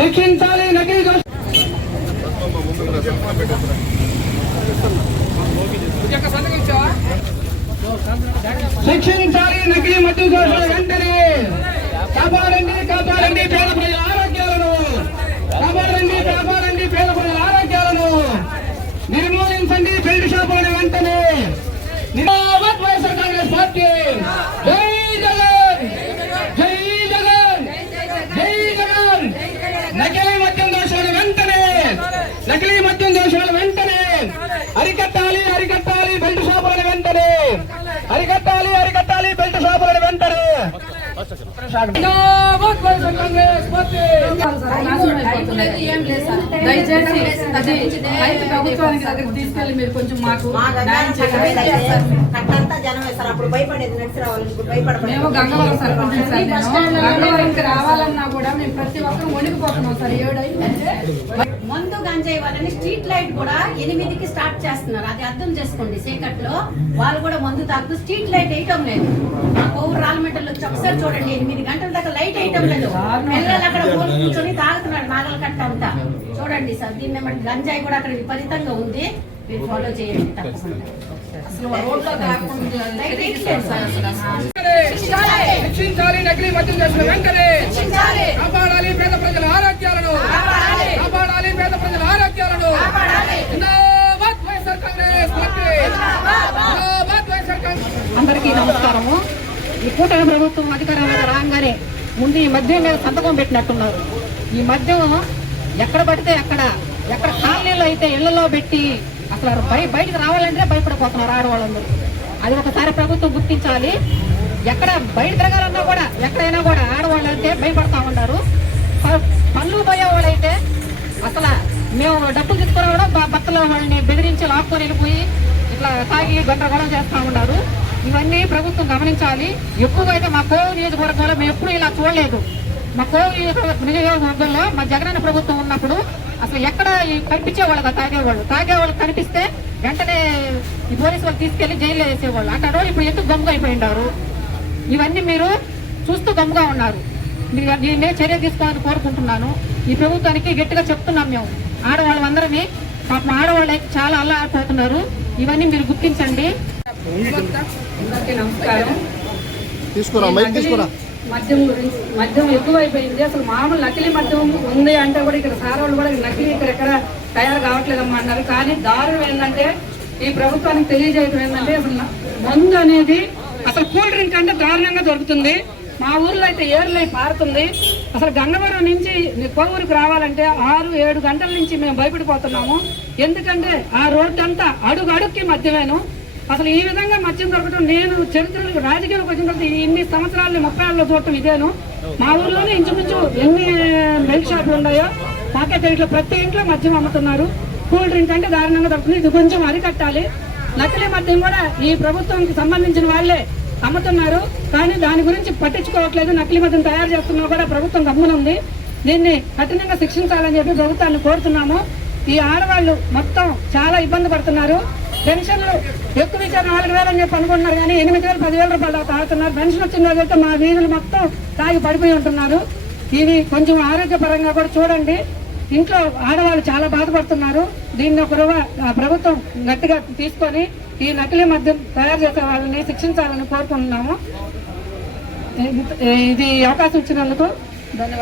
శిక్షించాలి నకిలీ దోష. శిక్షించాలి నకిలీ మద్దు దోషులు వెంటనే. కాపాడండి కాపాడండి పేద ప్రజల ఆరోగ్యాలను కాపాడండి కాపాడండి పేద ప్రజల ఆరోగ్యాలను నిర్మూలించండి బెల్ట్ షాపులను వెంటనే నిజామాబాద్ వైఎస్ఆర్ కాంగ్రెస్ పార్టీ జై జగన్ జై జగన్ జై జగన్ నకిలీ మద్యం దోషాలు వెంటనే నకిలీ మద్యం దోషాలు వెంటనే అరికట్టాలి అరికట్టాలి బెల్ట్ షాపులను వెంటనే అరికట్టాలి అరికట్టాలి బెల్ట్ షాపులను వెంటనే. Nizamabad YSR Congress party. ఏం లేదు సార్. దయచేసి అది రైతు ప్రభుత్వానికి దగ్గరికి తీసుకెళ్ళి మీరు కొంచెం మాకు న్యాయం చేయాలి. అట్లంతా జనం వేస్తారు అప్పుడు భయపడేది నడిచి రావాలి ఇప్పుడు భయపడపడేది మేము గంగవరం సర్పంచ్ సార్ గంగవరంకి కూడా మేము ప్రతి ఒక్కరు వణికిపోతున్నాం సార్. ఏడైందంటే మందు గంజాయి వాళ్ళని స్ట్రీట్ లైట్ కూడా ఎనిమిదికి స్టార్ట్ చేస్తున్నారు. అది అర్థం చేసుకోండి. చీకట్లో వాళ్ళు కూడా మందు తాగుతూ స్ట్రీట్ లైట్ వేయటం లేదు. మా కోవూరు ఒకసారి చూడండి. ఎనిమిది గంటల దాకా లైట్ వేయటం లేదు. పిల్లలు అక్కడ కూర్చొని తాగుతున్నాడు నాగల కట్ట అంతా. చూడండి సార్ దీన్ని గంజాయి కూడా అక్కడ విపరీతంగా ఉంది. మీరు ఫాలో చేయండి తప్పకుండా. అసలు రోడ్లో తాగకుండా లైట్ వేయట్లేదు సార్ అసలు. శిక్షించాలి నకిలీ మద్యం వెంటనే అందరికీ ఈ కూటమి ప్రభుత్వం అధికారంలో రాగానే ముందు ఈ మద్యం మీద సంతకం పెట్టినట్టున్నారు. ఈ మద్యం ఎక్కడ పడితే అక్కడ ఎక్కడ కాలనీలో అయితే ఇళ్ళలో పెట్టి అసలు బయ బయటకు రావాలంటే భయపడిపోతున్నారు ఆడవాళ్ళందరూ. అది ఒకసారి ప్రభుత్వం గుర్తించాలి. ఎక్కడ బయట తిరగాలన్నా కూడా ఎక్కడైనా కూడా ఆడవాళ్ళు అయితే భయపడతా ఉన్నారు. ప- పనులు పోయే వాళ్ళైతే అసలు మేము డబ్బులు తీసుకురావడం భర్తలో వాళ్ళని బెదిరించి లాక్కొని వెళ్ళిపోయి ఇట్లా తాగి గందరగోళం చేస్తా ఉన్నారు. ఇవన్నీ ప్రభుత్వం గమనించాలి. ఎక్కువగా అయితే మా కోవు నియోజకవర్గంలో మేము ఎప్పుడు ఇలా చూడలేదు. మా కోవు నియోజకవర్గ- నియోజకవర్గంలో మా జగనన్న ప్రభుత్వం ఉన్నప్పుడు అసలు ఎక్కడ కనిపించేవాళ్ళు కదా తాగేవాళ్ళు. తాగేవాళ్ళు కనిపిస్తే వెంటనే ఈ పోలీసు వాళ్ళు తీసుకెళ్ళి జైల్లో వేసేవాళ్ళు. అంటే రోజు ఇప్పుడు ఎందుకు గమ్ముగా అయిపోయినారు ఇవన్నీ మీరు చూస్తూ గమ్ముగా ఉన్నారు. మీరు చర్య తీసుకోవాలని కోరుకుంటున్నాను. ఈ ప్రభుత్వానికి గట్టిగా చెప్తున్నాం మేము. ఆడవాళ్ళందరినీ పాపం ఆడవాళ్ళు చాలా అల్లాడిపోతున్నారు ఇవన్నీ మీరు గుర్తించండి. అందరికీ నమస్కారం. తీసుకురా మైక్ తీసుకురా. మద్యం గురించి మద్యం ఎక్కువైపోయింది. అసలు మామూలు నకిలీ మద్యం ఉంది అంటే కూడా ఇక్కడ సార్ వాళ్ళు కూడా నకిలీ ఇక్కడ ఎక్కడ తయారు కావట్లేదమ్మా అన్నారు. కానీ దారుణం ఏంటంటే ఈ ప్రభుత్వానికి తెలియజేయడం ఏంటంటే అసలు మందు అనేది అసలు కూల్ డ్రింక్ అంటే దారుణంగా దొరుకుతుంది. మా ఊర్లో అయితే ఏర్లై పారుతుంది. అసలు గంగవరం నుంచి కోవూరుకు రావాలంటే ఆరు ఏడు గంటల నుంచి మేము భయపడిపోతున్నాము. ఎందుకంటే ఆ రోడ్డు అంతా అడుగు అడుక్కి మద్యమేను అసలు ఈ విధంగా మద్యం దొరకటం నేను చరిత్రలో రాజకీయాలకు వచ్చిన తర్వాత ఇన్ని సంవత్సరాలు ముప్పై ఏళ్ళలో చూడటం ఇదేను. మా ఊర్లోనే ఇంచుమించు ఎన్ని మిల్క్ షాపులు ఉన్నాయో మాకే ఇంట్లో ప్రతి ఇంట్లో మద్యం అమ్ముతున్నారు. కూల్ డ్రింక్ అంటే దారుణంగా దొరుకుతుంది. ఇది కొంచెం అరికట్టాలి. నకిలీ మద్యం కూడా ఈ ప్రభుత్వానికి సంబంధించిన వాళ్ళే అమ్ముతున్నారు. కానీ దాని గురించి పట్టించుకోవట్లేదు. నకిలీ మద్యం తయారు చేస్తున్నా కూడా ప్రభుత్వం గమ్మునుంది దీన్ని కఠినంగా శిక్షించాలని చెప్పి ప్రభుత్వాన్ని కోరుతున్నాము. ఈ ఆడవాళ్ళు మొత్తం చాలా ఇబ్బంది పడుతున్నారు. పెన్షన్లు ఎక్కువ ఇచ్చారు నాలుగు వేలు అని చెప్పి అనుకుంటున్నారు కానీ ఎనిమిది వేలు పదివేల రూపాయలు దాకా తాగుతున్నారు. పెన్షన్ వచ్చిన రోజైతే మా వీధులు మొత్తం తాగి పడిపోయి ఉంటున్నారు. ఇది కొంచెం ఆరోగ్యపరంగా కూడా చూడండి. ఇంట్లో ఆడవాళ్ళు చాలా బాధపడుతున్నారు. దీన్ని ఒక రవ్వ, ఆ ప్రభుత్వం గట్టిగా తీసుకొని ఈ నకిలీ మద్యం తయారు చేసే వాళ్ళని శిక్షించాలని కోరుకుంటున్నాము. ఇది అవకాశం ఇచ్చినందుకు ధన్యవాదాలు.